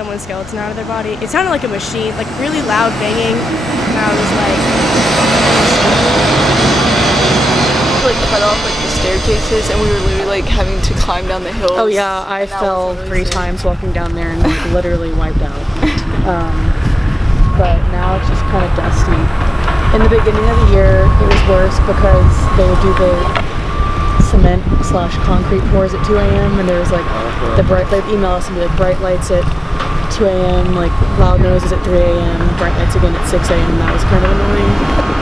someone's skeleton out of their body. It sounded like a machine, like really loud banging, and I was like cut off like the staircases, and we were literally like having to climb down the hills. Oh yeah, I fell really 3 times walking down there and like, literally wiped out. But now it's just kind of dusty. In the beginning of the year, it was worse because they would do the cement/concrete pours at 2 a.m. and there was like they'd email us and be like bright lights at 2 a.m., like loud noises at 3 a.m., bright lights again at 6 a.m. That was kind of annoying.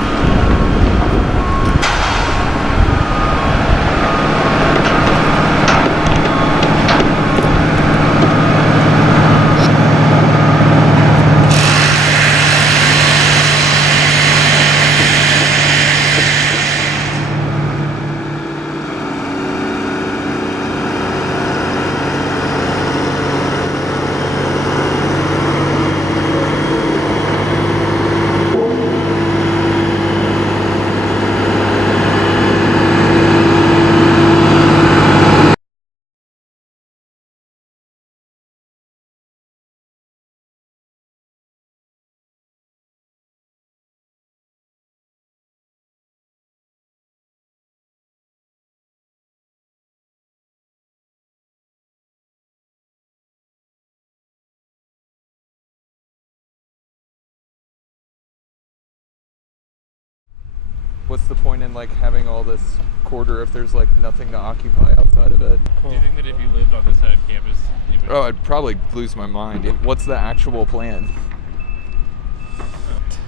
What's the point in like having all this quarter if there's like nothing to occupy outside of it? Cool. Do you think that if you lived on this side of campus, you would... Oh, I'd probably lose my mind. What's the actual plan?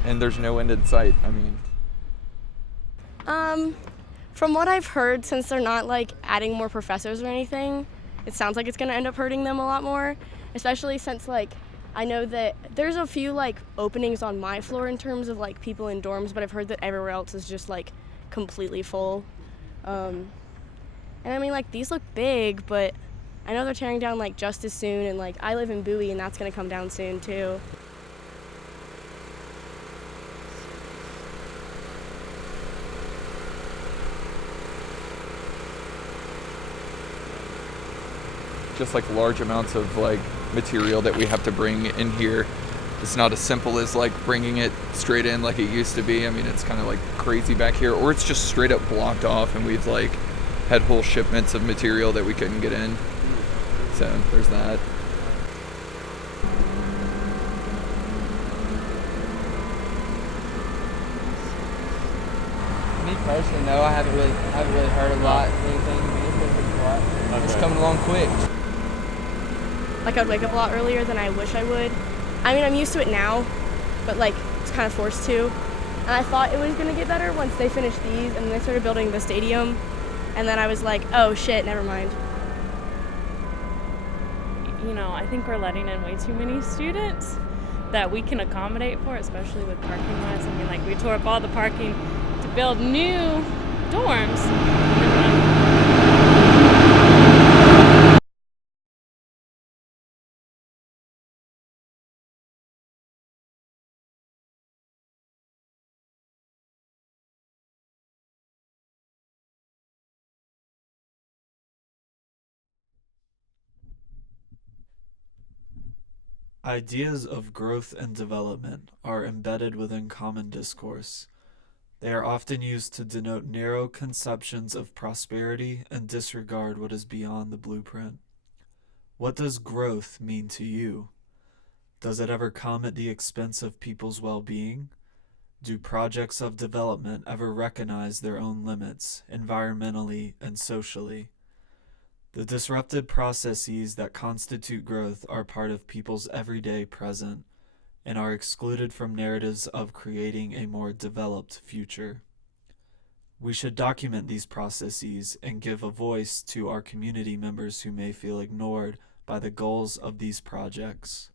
And there's no end in sight. I mean, from what I've heard, since they're not like adding more professors or anything, it sounds like it's gonna end up hurting them a lot more, especially since like I know that there's a few like openings on my floor in terms of like people in dorms, but I've heard that everywhere else is just like completely full. And I mean like these look big, but I know they're tearing down like just as soon, and like I live in Bowie and that's gonna come down soon too. just like large amounts of like material that we have to bring in here. It's not as simple as like bringing it straight in like it used to be. I mean, it's kind of like crazy back here, or it's just straight up blocked off and we've like had whole shipments of material that we couldn't get in. So there's that. Me personally, no, I haven't really heard a lot, anything. It's coming along quick. Like I'd wake up a lot earlier than I wish I would. I mean, I'm used to it now, but like it's kind of forced to. And I thought it was gonna get better once they finished these and then they started building the stadium. And then I was like, oh shit, never mind. You know, I think we're letting in way too many students that we can accommodate for, especially with parking lots. I mean, like we tore up all the parking to build new dorms. Ideas of growth and development are embedded within common discourse. They are often used to denote narrow conceptions of prosperity and disregard what is beyond the blueprint. What does growth mean to you? Does it ever come at the expense of people's well-being? Do projects of development ever recognize their own limits, environmentally and socially? The disrupted processes that constitute growth are part of people's everyday present and are excluded from narratives of creating a more developed future. We should document these processes and give a voice to our community members who may feel ignored by the goals of these projects.